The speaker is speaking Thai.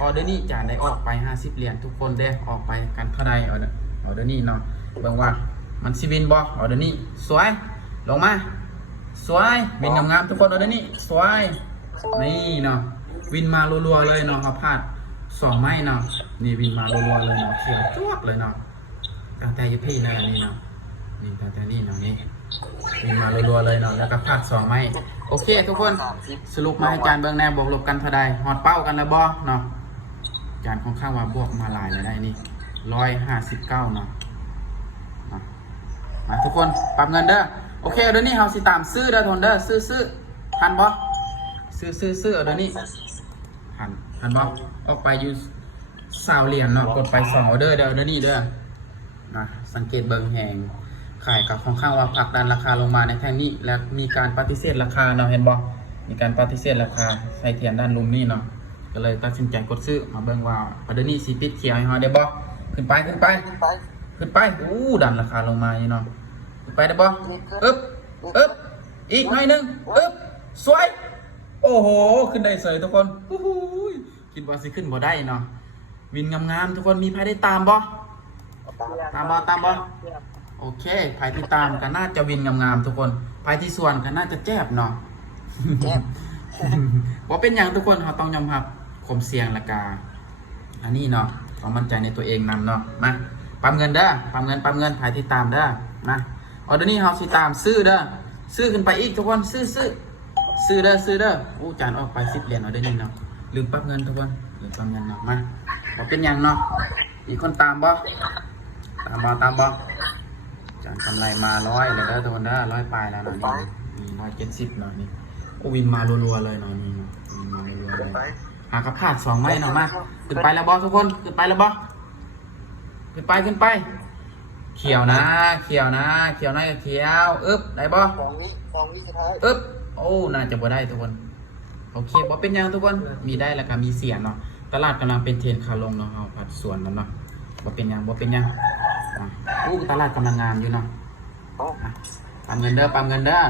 ออเดอร์นี้จานได้ออกไป50 เหรียญทุกคนได้ออกไปกันเท่าใดออเดอร์นี้เนาะเบิ่งว่ามันสิวินบ่ออเดอร์นี้สวยลงมาสวยวินงามๆทุกคนออเดอร์นี้สวยนี่เนาะวินมารัวๆเลยเนาะครับพลาด2 ไม้เนาะนี่วินมารัวๆเลยเนาะเขียวจ้วกเลยเนาะตั้งแต่ยุพี่นะนี่เนาะนี่ตั้งแต่นี่เนาะนี่วินมารัวๆเลยเนาะแล้วก็พลาด2 ไม้โอเคทุกคนสรุปมาให้จานเบิ่งแน่บวกลบกันเท่าใดฮอดเป้ากันแล้วบ่เนาะจานค่อนข้างว่าบวกมาหลายเลยได้นี่159เนาะมาทุกคนปรับเงินเด้อโอเคเดี๋ยวนี้เฮาสิตามซื้อเด้อทนเด้อซื้อทันบ่ซื้อเดี๋ยวนี้ทันบ่ออกไปอยู่20 เหรียญเนาะกดไป2 ออเดอร์เดี๋ยวนี้เด้อนะสังเกตเบิ่งแหงขายกับค่อนข้างว่าผลักดันราคาลงมาในแท่งนี้และมีการปฏิเสธราคาเนาะเห็นบ่มีการปฏิเสธราคาใส่เทียนด้านลุมนี่เนาะก็เลยตัดสินใจกดซื้อมาเบิ่งว่าเดี๋ยวนี้สิปิดเขียวให้เฮาได้บ่ขึ้นไปดันราคาลงมานี่เนาะขึ้นไปได้บ่อึ๊บอีกหน่อยนึงอึ๊บสวยโอ้โหขึ้นได้เสยทุกคนโอ้โหคิดว่าสิขึ้นบ่ได้เนาะวินงามๆทุกคนมีใครได้ตามบ่ตามบ่โอเคใครที่ตามก็น่าจะวินงามๆทุกคนใครที่ส่วนก็น่าจะแจ๊บเนาะว่าเป็นอย่างทุกคนเราต้องยอมรับความเสี่ยงและกาอันนี้เนาะต้องมั่นใจในตัวเองนำเนาะมาปั๊มเงินเด้อปั๊มเงินใครที่ตามเด้อนะออเดอร์นี้เราสิตามซื้อเด้อซื้อขึ้นไปอีกทุกคนซื้อเด้ออู้จานออกไป10 เหรียญออเดอร์นี้เนาะลืมปั๊มเงินทุกคนลืมปั๊มเงินเนาะมาว่าเป็นอย่างเนาะมีคนตามบ่จานกำไรมา100เลยเด้อทุกคนเด้อ100 ปลายแล้วเนาะนี่170เนาะนี่โอ้วินมารัวๆเลยเนาะนี่เนาะวินมารัวๆเลยหากระพาด2 ไม้เนาะมาขึ้นไปแล้วบ่ทุกคนขึ้นไปแล้วบ่ขึ้นไปเขียวนะเขียวอึ๊บได้บ่ฟองนี้สุดท้ายอึ๊บโอ้น่าจะบ่ได้ทุกคนโอเคบ่เป็นยังทุกคนมีได้แล้วก็มีเสียงเนาะตลาดกำลังเป็นเทรนขาลงเนาะเฮาผัดส่วนมันเนาะบ่เป็นยังตลาดกำลังงามอยู่เนาะปั๊มเงินเด้อ